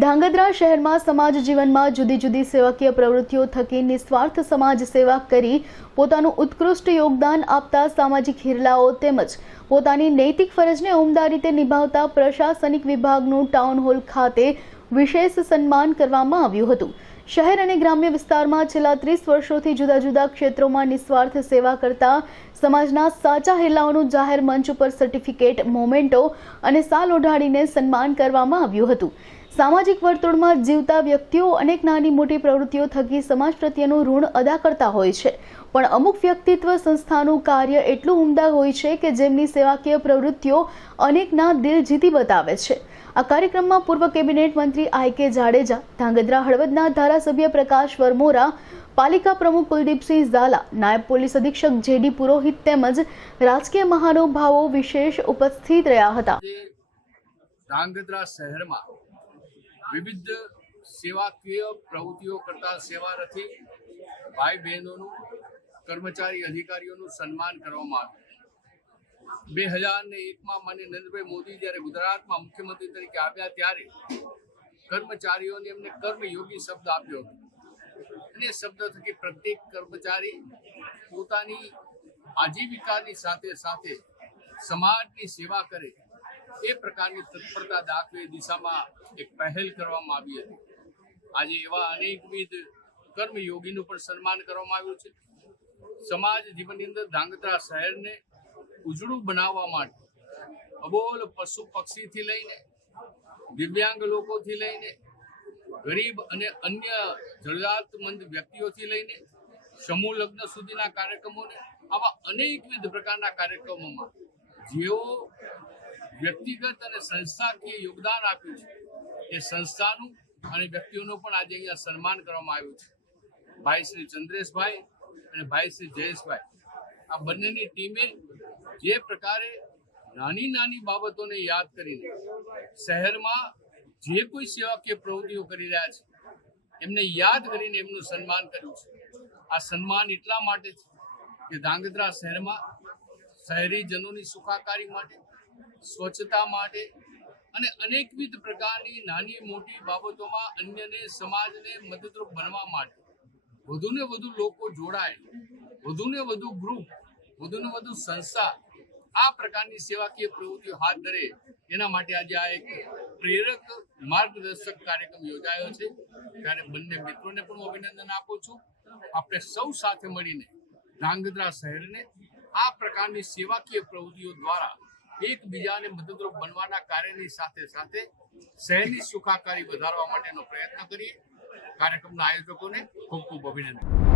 ધાંગધ્રા શહેરમાં સમાજ જીવનમાં જુદી જુદી સેવાકીય પ્રવૃત્તિઓ થકી નિસ્વાર્થ સમાજ સેવા કરી પોતાનું ઉત્કૃષ્ટ યોગદાન આપતા સામાજિક હિરલાઓ તેમજ પોતાની નૈતિક ફરજને ઉમદા રીતે નિભાવતા પ્રશાસનિક વિભાગનું ટાઉન હોલ ખાતે વિશેષ સન્માન કરવામાં આવ્યું હતું. શહેર અને ગ્રામ્ય વિસ્તારમાં છેલ્લા ત્રીસ વર્ષોથી જુદા જુદા ક્ષેત્રોમાં નિસ્વાર્થ સેવા કરતા સમાજના સાચા હિલ્લાઓનું જાહેર મંચ ઉપર સર્ટિફિકેટ, મોમેન્ટો અને સાલ ઓઢાડીને સન્માન કરવામાં આવ્યું હતું. સામાજિક વર્તુળમાં જીવતા વ્યક્તિઓ અનેક નાની મોટી પ્રવૃત્તિઓ થકી સમાજ પ્રત્યેનું ઋણ અદા કરતા હોય છે. પણ અમુક વ્યક્તિત્વ સંસ્થાનું કાર્ય એટલું ઉમદા હોય છે કે જેમની સેવાકીય પ્રવૃત્તિઓ અનેકના દિલ જીતી બતાવે છે. આ કાર્યક્રમમાં પૂર્વ કેબિનેટ મંત્રી આઈ કે જાડેજા, ધાંગધ્રા હળવદના ધારાસભ્ય પ્રકાશ વરમોરા, પાલિકા પ્રમુખ કુલદીપસિંહ ઝાલા, નાયબ પોલીસ અધિક્ષક જેડી પુરોહિત તેમજ રાજકીય મહાનુભાવો વિશેષ ઉપસ્થિત રહ્યા હતા. ધાંગધ્રા શહેરમાં વિવિધ સેવાકીય પ્રવૃત્તિઓ કરતા સેવારથી ભાઈ બહેનોનું, કર્મચારી અધિકારીઓનું સન્માન કરવામાં આવ્યું. બે હજાર ને એકમાં માન્ય નરેન્દ્રભાઈ મોદી જ્યારે ગુજરાતમાં મુખ્યમંત્રી તરીકે આવ્યા ત્યારે કર્મચારીઓને એમને કર્મયોગી શબ્દ આપ્યો હતો. અને શબ્દ થકી પ્રત્યેક કર્મચારી પોતાની આજીવિકાની સાથે સાથે સમાજની સેવા કરે. એ પ્રકારની તત્પરતા દાખવે દિશામાં એક પહેલ કરવામાં આવી હતી. આજે એવા અનેકવિધ કર્મયોગીનું પણ સન્માન કરવામાં આવ્યું છે. સમાજ જીવનની અંદર ધાંગધ્રા શહેરને ઉજળું બનાવવા માટે, અબોલ પશુ પક્ષીથી લઈને, દિવ્યાંગ લોકોથી લઈને, ગરીબ અને અન્ય જરૂરિયાતમંદ વ્યક્તિઓથી લઈને, સમૂહ લગ્ન સુધીના કાર્યક્રમોને, આવા અનેકવિધ પ્રકારના કાર્યક્રમોમાં જેઓ વ્યક્તિગત અને સંસ્થાકીય યોગદાન આપ્યું છે. એ સંસ્થાનું અને વ્યક્તિઓનું પણ આજે અહીંયા સન્માન કરવામાં આવ્યું છે. ભાઈ શ્રી ચંદ્રેશભાઈ અને ભાઈ શ્રી જયેશભાઈ. આ બંનેની ટીમે જે પ્રકારે નાની નાની બાબતોને યાદ કરીને શહેરમાં જે કોઈ સેવાકીય પ્રવૃત્તિઓ કરી રહ્યા છે, એમને યાદ કરીને એમનું સન્માન કર્યું છે. આ સન્માન એટલા માટે છે કે ધાંગધ્રા શહેરમાં શહેરીજનોની સુખાકારી માટે સ્વચ્છતા માટે અને અનેકવિધ પ્રકારની નાની મોટી બાબતોમાં અન્યને સમાજને મદદરૂપ બનવા માટે વધુને વધુ લોકો જોડાય, વધુને વધુ ગ્રુપ વધુને વધુ સંસ્થા આ પ્રકારની સેવાકીય પ્રવૃત્તિઓ હાથ ધરે એના માટે આજે આ એક પ્રેરક માર્ગદર્શક કાર્યક્રમ યોજાયો છે. ત્યારે બંને મિત્રોને પણ હું અભિનંદન આપું છું. આપણે સૌ સાથે મળીને ધ્રાંગધ્રા શહેરને આ પ્રકારની સેવાકીય પ્રવૃત્તિઓ દ્વારા એકબીજાને મદદરૂપ બનવાના કાર્યની સાથે સાથે શહેરની સુખાકારી વધારવા માટેનો પ્રયત્ન કરીએ. કાર્યક્રમના આયોજકોને ખૂબ ખૂબ અભિનંદન.